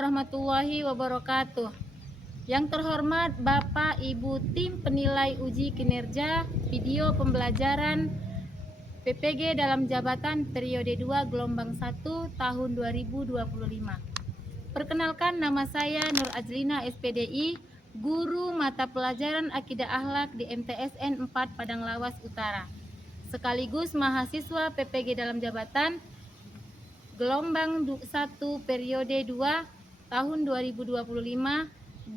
warahmatullahi wabarakatuh. Yang terhormat Bapak Ibu Tim Penilai Uji Kinerja Video Pembelajaran PPG dalam jabatan periode 2 gelombang 1 tahun 2025. Perkenalkan, nama saya Nur Ajlina SPDI, guru mata pelajaran Akidah Akhlak di MTSN 4 Padang Lawas Utara, sekaligus mahasiswa PPG dalam jabatan gelombang 1 periode 2 tahun 2025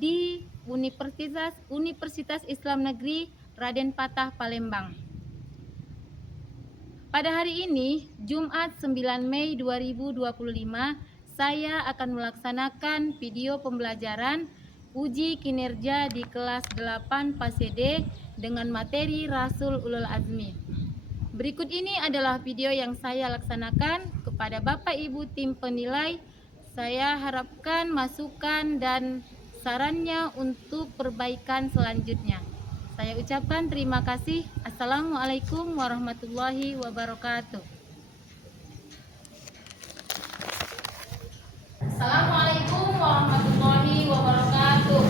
di Universitas Islam Negeri Raden Patah Palembang. Pada hari ini, Jumat 9 Mei 2025, saya akan melaksanakan video pembelajaran uji kinerja di kelas 8 fase D dengan materi Rasul Ulul Azmi. Berikut ini adalah video yang saya laksanakan kepada Bapak Ibu tim penilai. Saya harapkan masukan dan sarannya untuk perbaikan selanjutnya. Saya ucapkan terima kasih. Assalamualaikum warahmatullahi wabarakatuh. Assalamualaikum warahmatullahi wabarakatuh.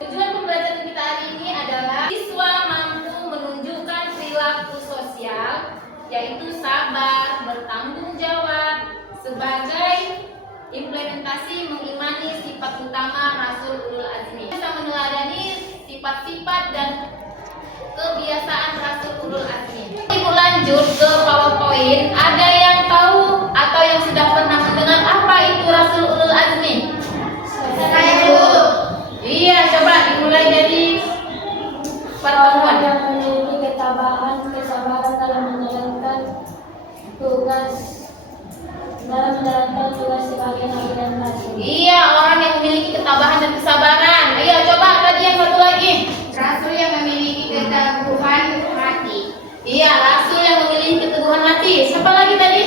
Tujuan pembelajaran kita hari ini adalah siswa mampu menunjukkan perilaku sosial, yaitu sabar, bertanggung jawab, sebagai implementasi mengimani sifat utama Rasul Ulul Azmi. Bisa meneladani sifat-sifat dan kebiasaan Rasul Ulul Azmi. Ibu lanjut ke PowerPoint. Ada yang tahu atau yang sudah pernah mendengar apa itu Rasul Ulul Azmi? Saya Bu. Iya, coba dimulai dari pertemuan. Yang memiliki ketabahan, kesabaran dalam menjalankan tugas sebagai nabi dan rasul. Iya, orang yang memiliki ketabahan dan kesabaran. Ayo coba tadi yang satu lagi. Rasul yang memiliki keteguhan hati. Iya, rasul yang memiliki keteguhan hati. Siapa lagi tadi?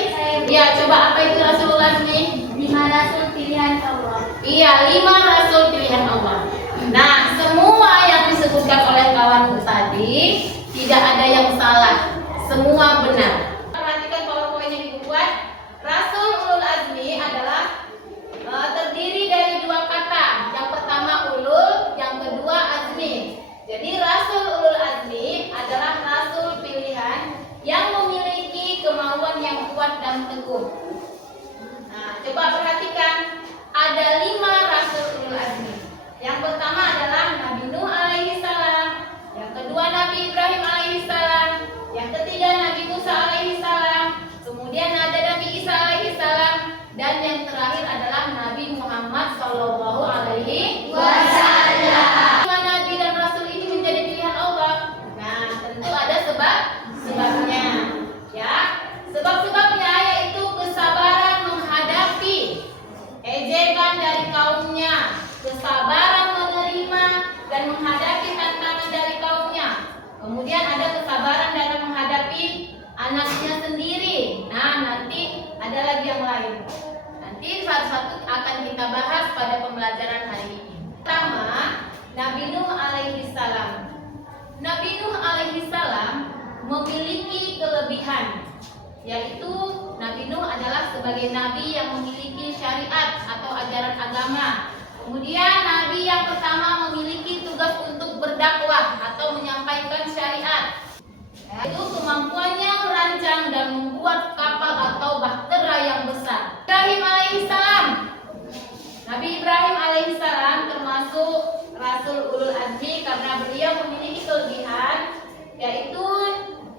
Iya, coba apa itu Rasulullah ini? 5 rasul pilihan Allah. Iya, 5 rasul pilihan Allah. Nah, semua yang disebutkan oleh kawanku tadi tidak ada yang salah, semua benar. Perhatikan PowerPoint yang dibuat. Rasul Ulul Azmi adalah terdiri dari 2 kata. Yang pertama ulul, yang kedua azmi. Jadi Rasul Ulul Azmi adalah rasul pilihan yang memiliki kemauan yang kuat dan teguh. Nah, coba perhatikan, ada 5 rasul Ulul Azmi. Yang pertama adalah Nabi Nuh alaihi salam, yang kedua Nabi Ibrahim alaihi salam, yang ketiga Nabi Musa alaihi salam, kemudian ada Nabi Isa alaihi salam, dan yang terakhir adalah Nabi Muhammad sallallahu alaihi wasallam. Nabi dan rasul ini menjadi pilihan Allah. Nah, tentu ada sebabnya. Ya, sebab-sebabnya yaitu kesabaran anaknya sendiri. Nah, nanti ada lagi yang lain. Nanti satu-satu akan kita bahas pada pembelajaran hari ini. Pertama, Nabi Nuh alaihi salam. Nabi Nuh alaihi salam memiliki kelebihan, yaitu Nabi Nuh adalah sebagai nabi yang memiliki syariat atau ajaran agama. Kemudian nabi yang pertama memiliki tugas untuk berdakwah atau menyampaikan syariat, yaitu kemampuannya merancang dan membuat kapal atau bahtera yang besar. Ibrahim alaihissalam. Nabi Ibrahim alaihissalam termasuk Rasul Ulul Azmi karena beliau memiliki kelebihan, yaitu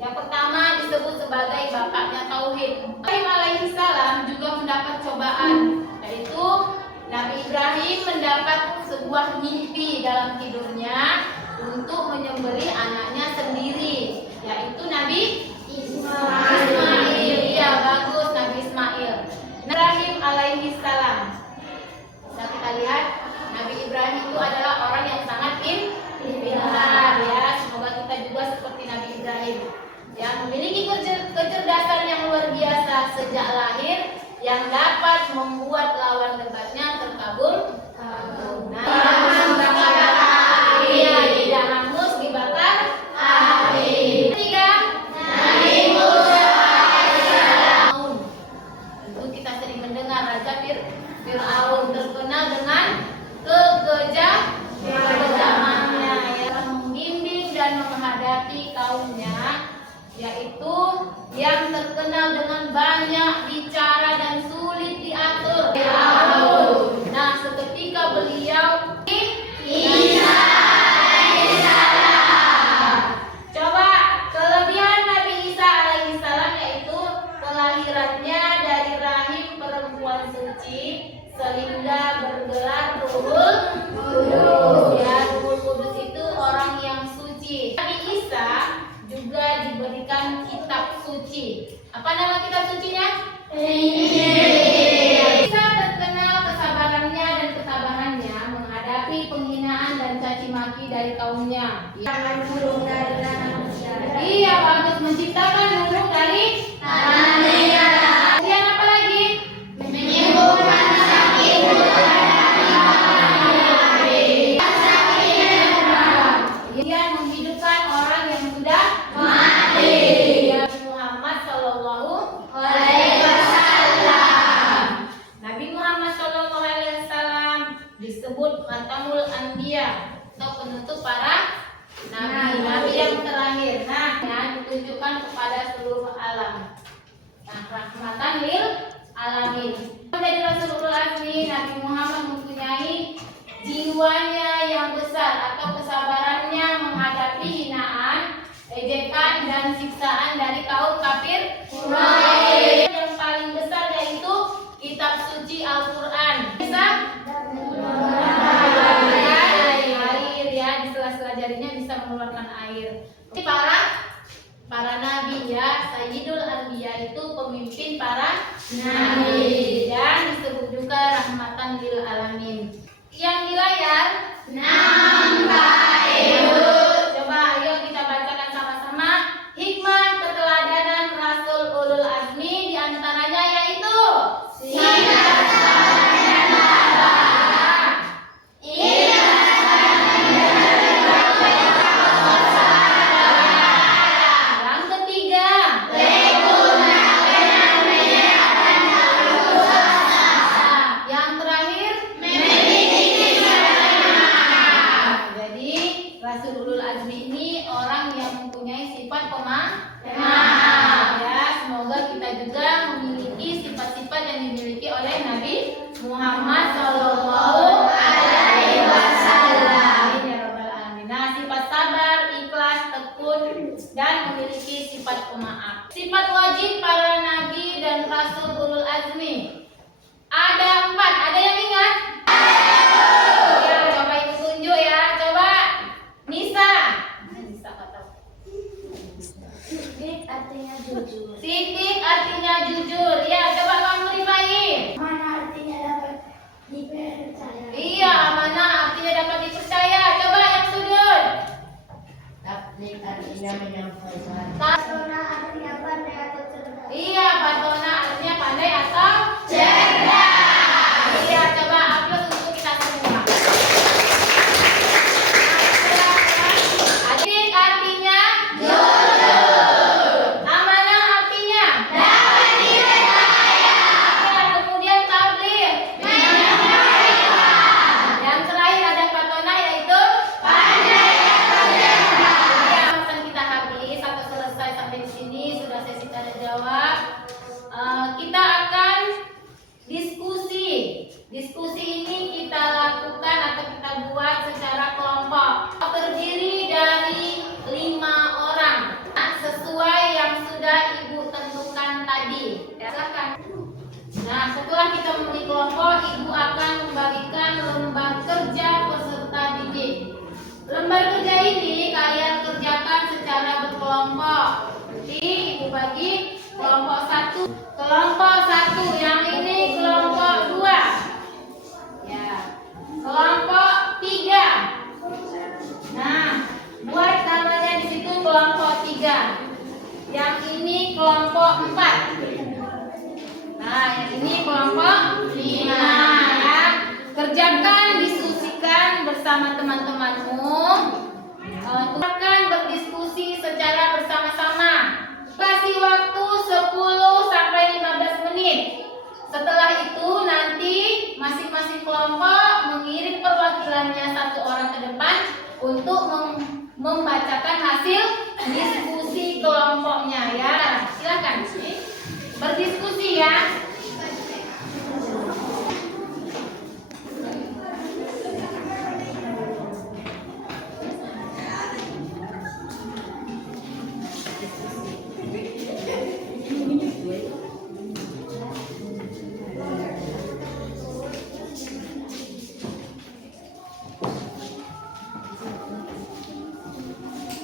yang pertama disebut sebagai bapaknya tauhid. Ibrahim alaihissalam juga mendapat cobaan, yaitu Nabi Ibrahim mendapat sebuah mimpi dalam tidurnya untuk menyembelih anaknya sendiri, yaitu Nabi Ismail. Iya, bagus, Nabi Ismail. Ibrahim alaihissalam. Bisa kita lihat, Nabi Ibrahim itu adalah orang yang sangat pintar, ya. Semoga kita juga seperti Nabi Ibrahim, yang memiliki kecerdasan yang luar biasa sejak lahir, yang dapat membuat lawan debatnya terkabul. Tidak hangus dibakar api. Ketiga, Nabi Musa alaihissalam. Tentu kita sering mendengar Raja Fir'aun terkenal dengan kekejamannya, yang membimbing dan menghadapi kaumnya, yaitu yang terkenal dengan banyak bicara dan sulit diatur. Nah, seketika beliau coba kelebihan Nabi Isa alaihissalam yaitu kelahirannya dari rahim perempuan suci sehingga bergelar Ruhul Kudus. Ya, Ruhul Kudus itu orang yang suci. Nabi Isa juga diberikan kitab suci. Apa nama kitab sucinya? Injil. Isa terkenal kesabarannya dan ketabahannya menghadapi penghinaan dan caci maki dari kaumnya. Iya, bagus, menciptakan burung dari tanah. Kemudian apa lagi? Menyembuhkan sakit. Kemudian menghidupkan orang yang sudah mati. Muhammad Sallallahu Alaihi Wasallam. Nabi Muhammad Sallallahu Alaihi Wasallam disebut Khatamul Anbiya atau penutup para nabi yang terakhir. Nah, ditunjukkan kepada seluruh alam. Nah, rahmatan lil alamin. Menjadi Rasulul Azmi, Nabi Muhammad mempunyai jiwanya yang besar atau kesabarannya menghadapi hinaan, ejekan dan siksaan dari kaum kafir Quraisy. Yang paling besar yaitu kitab suci Al-Qur'an. Bisa air, ya, di sela-sela jarinya bisa mengeluarkan air. Para nabi, ya, Sayyidul Anbiya itu pemimpin para nabi dan disebut juga rahmatan lil alamin. Yang di layar nampak itu. Coba ayo kita bacakan sama-sama hikmah keteladanan Rasul Ulul Azmi, diantaranya yaitu Muhammad Sallallahu Alaihi Wasallam. Ya Rabbal Alamin. Nah, sifat sabar, ikhlas, tekun, dan memiliki sifat pemaaf. Sifat wajib para nabi dan Rasul Ulul Azmi ada 4. Ada yang ingat? Ya, coba ibu tunjuk ya. Coba Nisa. Nisa kata. Sidik artinya jujur. Sidik artinya jujur. Ya, coba kamu rifai. Mana artinya dapat dipercaya. Iya, amanah artinya dapat dipercaya. Coba yang sudut. artinya menyampaikan. Patona artinya pandai atau cerdas. Iya, patona artinya pandai atau cerdas. Iya, coba upload untuk kita semua. Adik artinya jujur. Amanah artinya dapat dipercaya. Kemudian tabligh menyampaikan. Yang terakhir ada patona yaitu pandai atau cerdas. Ya, pesan kita habis atau selesai sampai di sini sudah sesi tanya jawab. Kita akan diskusi. Diskusi ini kita lakukan atau kita buat secara kelompok. Terdiri dari 5 orang sesuai yang sudah Ibu tentukan tadi. Silakan. Nah, setelah kita memilih kelompok, Ibu akan membagikan lembar kerja peserta didik. Lembar kerja ini kalian kerjakan secara berkelompok. Nanti Ibu bagi kelompok 1. Kelompok 1 yang ini kelompok 2. Ya. Kelompok 3. Nah, buat namanya di situ kelompok 3. Yang ini kelompok 4. Nah, yang ini kelompok 5 ya. Kerjakan, diskusikan bersama teman-temanmu. Akan berdiskusi secara bersama-sama. Kasih waktu 10 sampai 15 menit. Setelah itu nanti masing-masing kelompok mengirim perwakilannya 1 orang ke depan untuk membacakan hasil diskusi kelompoknya ya. Silakan berdiskusi ya.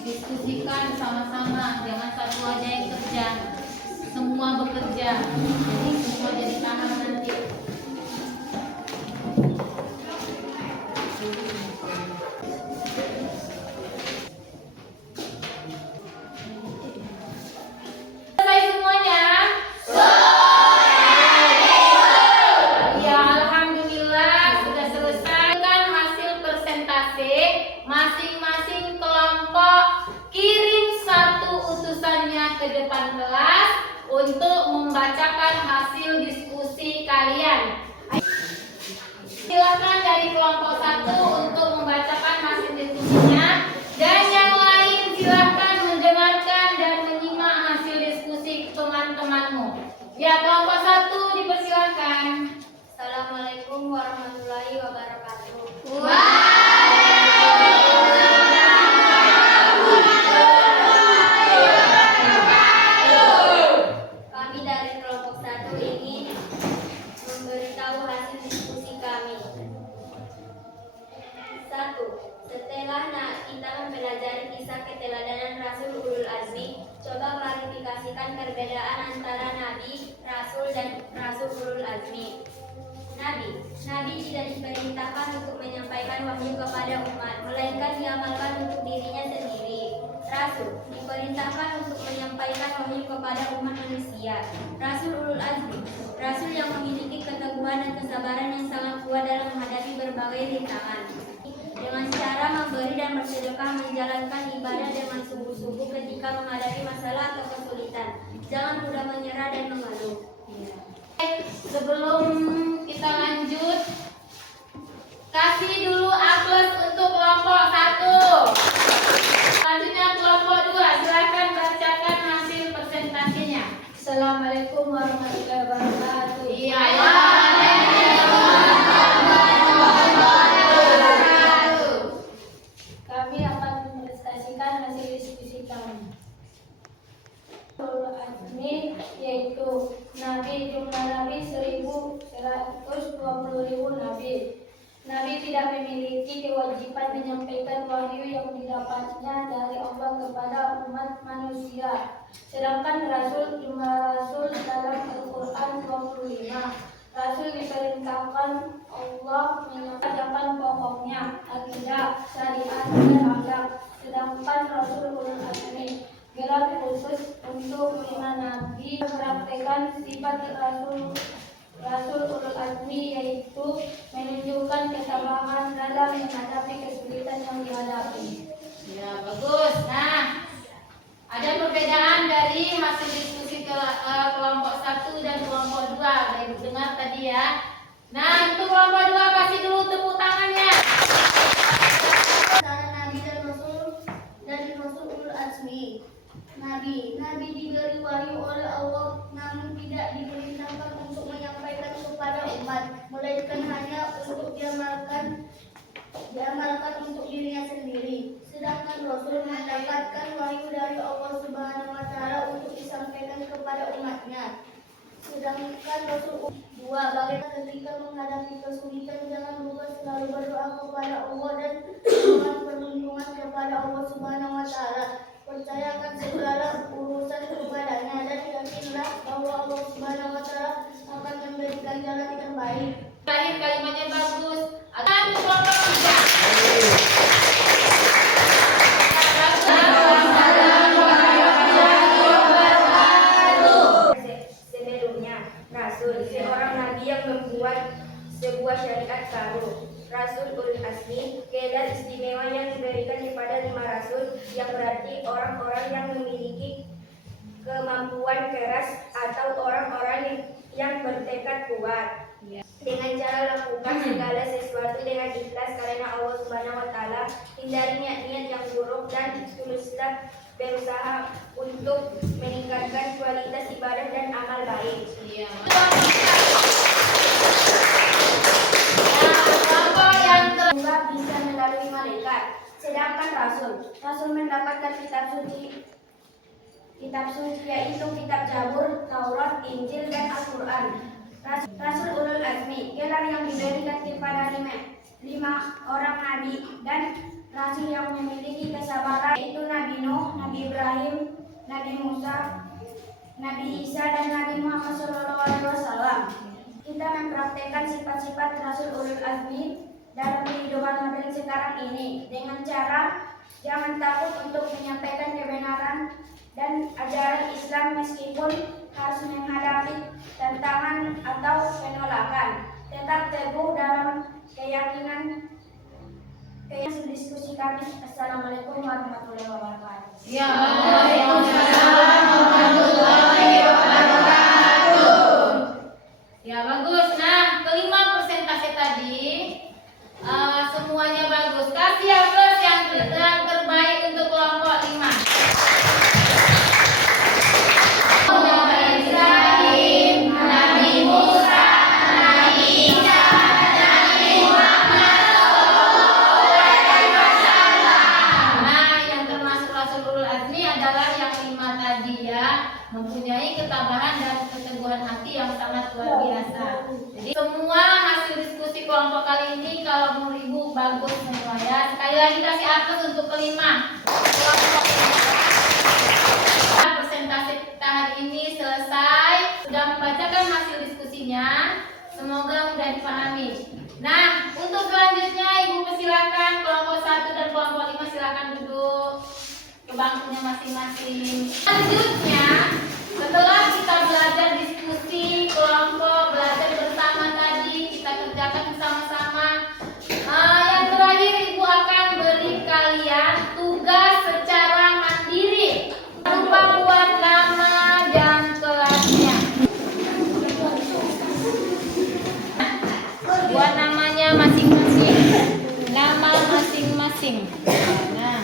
Diskusikan sama-sama, jangan satu aja yang kerja, semua bekerja, jadi semua jadi paham nanti. Selesai semuanya? Ya, alhamdulillah sudah selesai. Kan hasil persentase masing-masing kelompok kirim 1 utusannya ke depan kelas untuk membacakan hasil diskusi kalian. Silakan dari kelompok 1 untuk membacakan hasil diskusinya, dan yang lain silakan mendengarkan dan menyimak hasil diskusi teman-temanmu. Ya, kelompok 1 dipersilakan. Assalamualaikum warahmatullahi wabarakatuh. Kami dari kelompok 1 ingin memberitahu hasil diskusi kami. 1. Setelah kita mempelajari kisah keteladanan Rasul Ulul Azmi, coba klarifikasikan perbedaan antara Nabi, Rasul, dan Rasul Ulul Azmi. Nabi tidak diperintahkan untuk menyampaikan wahyu kepada umat, melainkan diamalkan untuk dirinya sendiri. Rasul diperintahkan untuk menyampaikan wahyu kepada umat manusia. Rasul Ulul Azmi, Rasul yang memiliki keteguhan dan kesabaran yang sangat kuat dalam menghadapi berbagai rintangan. Dengan cara memberi dan bersedekah, menjalankan ibadah dengan sungguh-sungguh ketika menghadapi masalah atau kesulitan. Jangan mudah menyerah dan mengeluh. Sebelum kita lanjut, kasih dulu aplaus untuk kelompok 1. Selanjutnya kelompok 2, silakan bacakan hasil persentasenya. Assalamualaikum warahmatullahi wabarakatuh. Iya. Kami akan mempresentasikan hasil diskusi kami. Ulul Azmi yaitu jumlah Nabi 1.120.000 Nabi. Nabi tidak memiliki kewajiban menyampaikan wahyu yang didapatnya dari Allah kepada umat manusia. Sedangkan jumlah Rasul dalam Al-Quran 25. Rasul diperintahkan Allah menyampaikan pokoknya akidah, syariat, dan akhlak. Sedangkan Rasul Ulul Azmi gelar khusus untuk 5 nabi mempraktekkan sifat Rasul Ulul Azmi, yaitu menunjukkan ketabahan dalam menghadapi kesulitan yang dihadapi. Ya, bagus. Nah, ada perbedaan dari hasil diskusi kelompok 1 dan kelompok 2. Udah Ibu dengar tadi ya. Nah, untuk kelompok 2 kasih dulu tepuk tangannya. Antara Nabi dan Rasul Ulul Azmi. Nabi diberi wahyu oleh Allah, namun tidak diperintahkan untuk menyampaikan kepada umat, melainkan hanya untuk diamalkan untuk dirinya sendiri. Sedangkan Rasul mendapatkan wahyu dari Allah Subhanahu wa Ta'ala untuk disampaikan kepada umatnya. Sedangkan Rasul 2, bagaimana ketika menghadapi kesulitan, jangan lupa selalu berdoa kepada Allah dan mohon perlindungan kepada Allah Subhanahu wa Ta'ala. Percayakan segala urusan kepadanya dan yakinlah bahwa Allah Subhanahu wa Ta'ala akan memberikan jalan yang terbaik. Terakhir kalimatnya bagus. Akan kelompok 3. Sebelumnya, Rasul, seorang nabi yang membuat sebuah syariat baru. Rasul Ulul Azmi, gelar istimewa yang diberikan kepada 5 rasul, yang berarti orang-orang yang memiliki kemampuan keras atau orang-orang yang bertekad kuat. Dengan cara lakukan segala sesuatu dengan ikhlas karena Allah Subhanahu wa Ta'ala, hindari niat-niat yang buruk dan tuluslah berusaha untuk meningkatkan kualitas ibadah dan amal baik. Kedua, bisa melalui malaikat. Sedangkan Rasul mendapatkan kitab suci yaitu kitab Zabur, Taurat, Injil, dan Al-Quran. Rasul Ulul Azmi, gelar yang diberikan kepada 5 orang nabi dan rasul yang memiliki kesabaran, yaitu Nabi Nuh, Nabi Ibrahim, Nabi Musa, Nabi Isa, dan Nabi Muhammad SAW. Kita mempraktekkan sifat-sifat Rasul Ulul Azmi dalam kehidupan modern sekarang ini dengan cara jangan takut untuk menyampaikan kebenaran dan ajaran Islam meskipun harus menghadapi tantangan atau penolakan. Tetap teguh dalam keyakinan diskusi kami. Assalamualaikum warahmatullahi wabarakatuh. Ya, waalaikumsalam warahmatullahi wabarakatuh. Ya, bagus. Nah, kelima persentase tadi semuanya bagus. Kasih ya plus yang terbaik untuk kelompok 5. Nabi Ibrahim, Nabi Musa, Nabi Isa, Nabi Muhammad SAW. Nah, yang termasuk Rasul Ulul Azmi adalah yang 5 tadi ya, mempunyai ketabahan dan keteguhan hati yang sangat luar biasa. Jadi semua hasil diskusi kelompok kali ini kalau menurut Ibu bagus semua ya. Sekali lagi kasih aplaus untuk kelima kelompok. Persentase kita hari ini selesai. Sudah membacakan hasil diskusinya. Semoga mudah dipahami. Nah, untuk selanjutnya Ibu persilakan kelompok 1 dan kelompok 5 silakan duduk ke bangkunya masing-masing. Selanjutnya, setelah kita belajar diskusi kelompok, belajar bersama tadi, kita kerjakan bersama-sama. Yang terakhir Ibu akan beri kalian tugas secara mandiri. Lupa buat nama dan kelasnya. Buat namanya masing-masing. Nama masing-masing. Nah.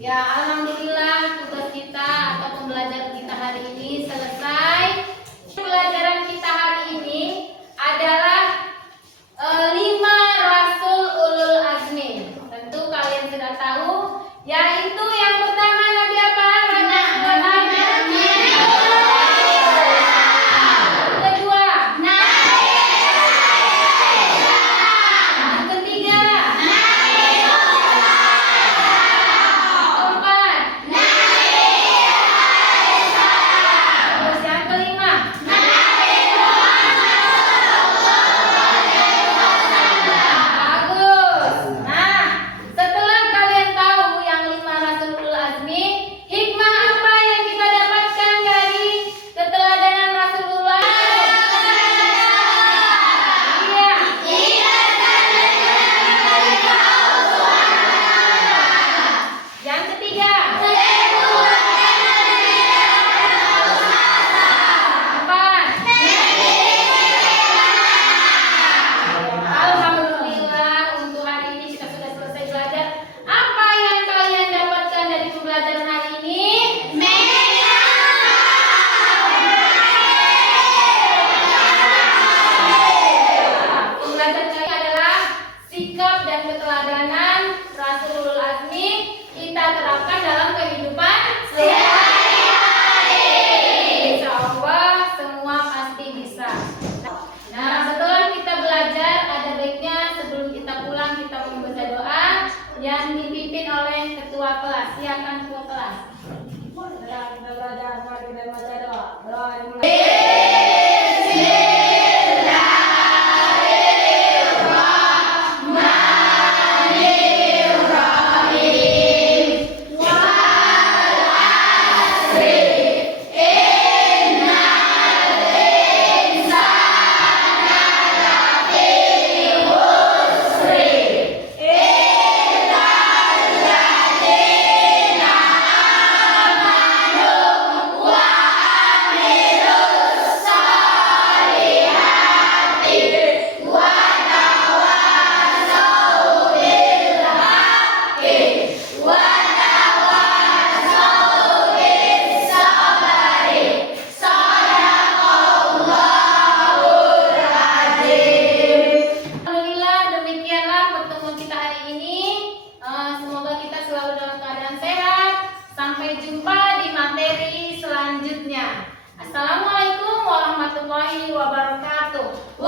Ya, alhamdulillah tugas kita atau pembelajaran kita hari ini selesai. Pembelajaran kita hari ini adalah 5 Rasul Ulul Azmi. Tentu kalian sudah tahu, yaitu yang pertama Nabi apa? Kedua, yang ketiga, keempat, terus yang kelima. Bagus. Nah, setelah kalian tahu yang 5 Rasulul Azmi, hikmah apa yang kita dapatkan dari keteladanan Rasulullah? Iya. Yang ketiga. Empat. Alhamdulillah untuk hari ini kita sudah selesai belajar. Apa yang kalian dapatkan dari pembelajaran hari ini? Pembelajaran kali adalah sikap dan keteladanan Rasulul Azmi kita terapkan dalam kehidupan sehari-hari. Insya Allah semua pasti bisa. Nah, setelah kita belajar, ada baiknya sebelum kita pulang kita membaca doa yang dipimpin oleh ketua kelas. Silakan ketua kelas. Setelah kita belajar, mari kita baca doa. Doa dimulai. Alhamdulillah, demikianlah pertemuan kita hari ini. Semoga kita selalu dalam keadaan sehat. Sampai jumpa di materi selanjutnya. Assalamualaikum warahmatullahi wabarakatuh.